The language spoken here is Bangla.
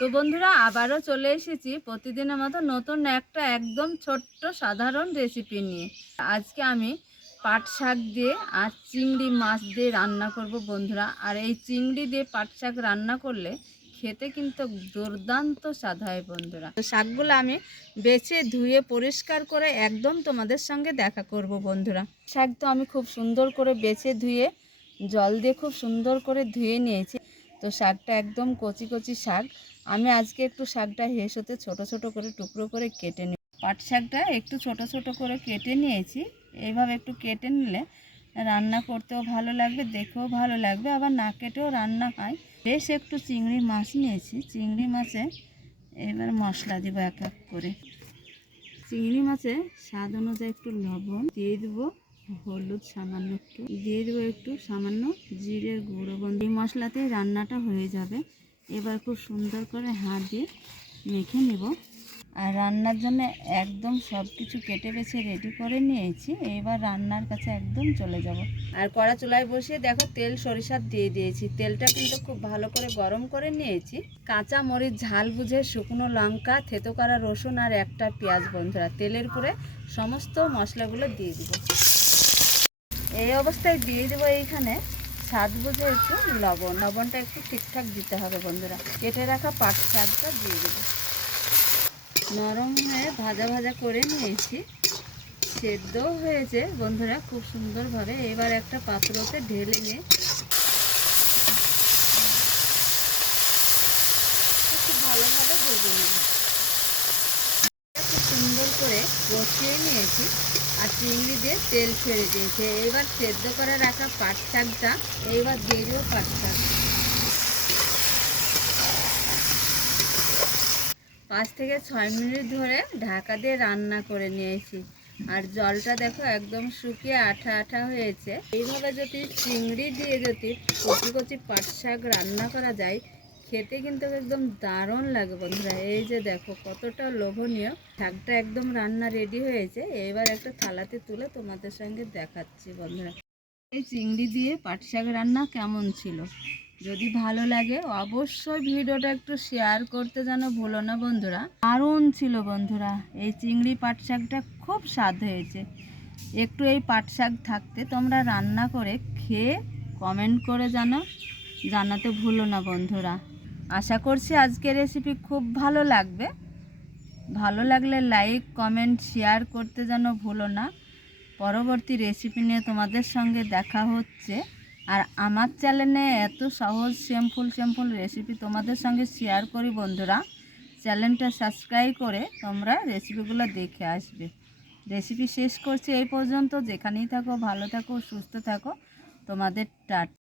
তো বন্ধুরা আবারও চলে এসেছি প্রতিদিনের মতো নতুন একটা একদম ছোট্ট সাধারণ রেসিপি নিয়ে। আজকে আমি পাট শাক দিয়ে আর চিংড়ি মাছ দিয়ে রান্না করব বন্ধুরা। আর এই চিংড়ি দিয়ে পাট শাক রান্না করলে খেতে কিন্তু দুর্দান্ত স্বাদ হয় বন্ধুরা। তো শাকগুলো আমি বেছে ধুয়ে পরিষ্কার করে একদম তোমাদের সঙ্গে দেখা করব বন্ধুরা। শাক তো আমি খুব সুন্দর করে বেছে ধুয়ে জল দিয়ে খুব সুন্দর করে ধুয়ে নিয়েছি। তো শাকটা একদম কচি কচি শাক। আমি আজকে একটু শাকটা হেঁসোতে ছোট ছোট করে টুকরো করে কেটে নিই। পাট শাকটা একটু ছোট ছোট করে কেটে নিয়েছি। এইভাবে একটু কেটে নিলে রান্না করতেও ভালো লাগবে, দেখেও ভালো লাগবে, আবার না কেটেও রান্না হয়। বেশ একটু চিংড়ি মাছ নিয়েছি। চিংড়ি মাছে এবার মশলা দেবো এক এক করে। চিংড়ি মাছে স্বাদ অনুযায়ী একটু লবণ দিয়ে দেবো, হলুদ সামান্য একটু দিয়ে দেবো, একটু সামান্য জিরের গুঁড়ো। বন্ধু এই মশলাতেই রান্নাটা হয়ে যাবে। এবার খুব সুন্দর করে হাত দিয়ে মেখে নেব। আর রান্নার জন্য একদম সব কিছু কেটে বেছে রেডি করে নিয়েছি। এবার রান্নার কাছে একদম চলে যাব। আর কড়া চুলায় বসিয়ে দেখো তেল সরিষার দিয়ে দিয়েছি। তেলটা কিন্তু খুব ভালো করে গরম করে নিয়েছি। কাঁচা মরিচ ঝাল বুঝে, শুকনো লঙ্কা, থেতো করা রসুন আর একটা পেঁয়াজ বন্ধুরা তেলের উপরে সমস্ত মশলাগুলো দিয়ে দিব। এই অবস্থায় দিয়ে দেবো এইখানে স্বাদ বুঝে একটু লবণ। লবণটা একটু ঠিকঠাক দিতে হবে বন্ধুরা। কেটে রাখা পাট শাকটা দিয়ে দেবো। নরম হয়ে ভাজা ভাজা করে নিয়েছি, সেদ্ধও হয়েছে বন্ধুরা খুব সুন্দরভাবে। এবার একটা পাত্রতে ঢেলে নিয়ে খুব ভালোভাবে ভেজে নেব। খুব সুন্দর করে কষিয়ে নিয়েছি আর চিংড়ি দিয়ে তেল ছেড়ে দিয়েছে। এবার সেদ্ধ করে রাখা পাট শাকটা এইবার দিয়ে দেবো। পাট শাক 5 থেকে 6 মিনিট ধরে ঢাকা দিয়ে রান্না করে নিয়েছি। আর জলটা দেখো একদম শুকিয়ে আঠা আঠা হয়েছে। এইভাবে যদি চিংড়ি দিয়ে যদি কচি কচি পাট শাক রান্না করা যায়, খেতে কিন্তু একদম দারুণ লাগে বন্ধুরা। এই যে দেখো কতটা লোভনীয়। শাকটা একদম রান্না রেডি হয়েছে। এবার একটা থালাতে তুলে তোমাদের সঙ্গে দেখাচ্ছি বন্ধুরা। এই চিংড়ি দিয়ে পাট শাক রান্না কেমন ছিল? যদি ভালো লাগে অবশ্যই ভিডিওটা একটু শেয়ার করতে যেন ভুলো না বন্ধুরা। দারুণ ছিল বন্ধুরা। এই চিংড়ি পাট শাকটা খুব স্বাদ হয়েছে। একটু এই পাট শাক থাকতে তোমরা রান্না করে খেয়ে কমেন্ট করে জানাতে ভুলো না বন্ধুরা। আশা করছি আজকের রেসিপি খুব ভালো লাগবে। ভালো লাগলে লাইক কমেন্ট শেয়ার করতে যেন ভুলো না। পরবর্তী রেসিপি নিয়ে তোমাদের সঙ্গে দেখা হচ্ছে। আর আমার চ্যানেলে এত সহজ সিম্পল রেসিপি তোমাদের সঙ্গে শেয়ার করি বন্ধুরা। চ্যানেলটা সাবস্ক্রাইব করে তোমরা রেসিপিগুলো দেখে আসবে। রেসিপি শেষ করছি এই পর্যন্ত। যেখানেই থাকো ভালো থাকো, সুস্থ থাকো। তোমাদের টাটা।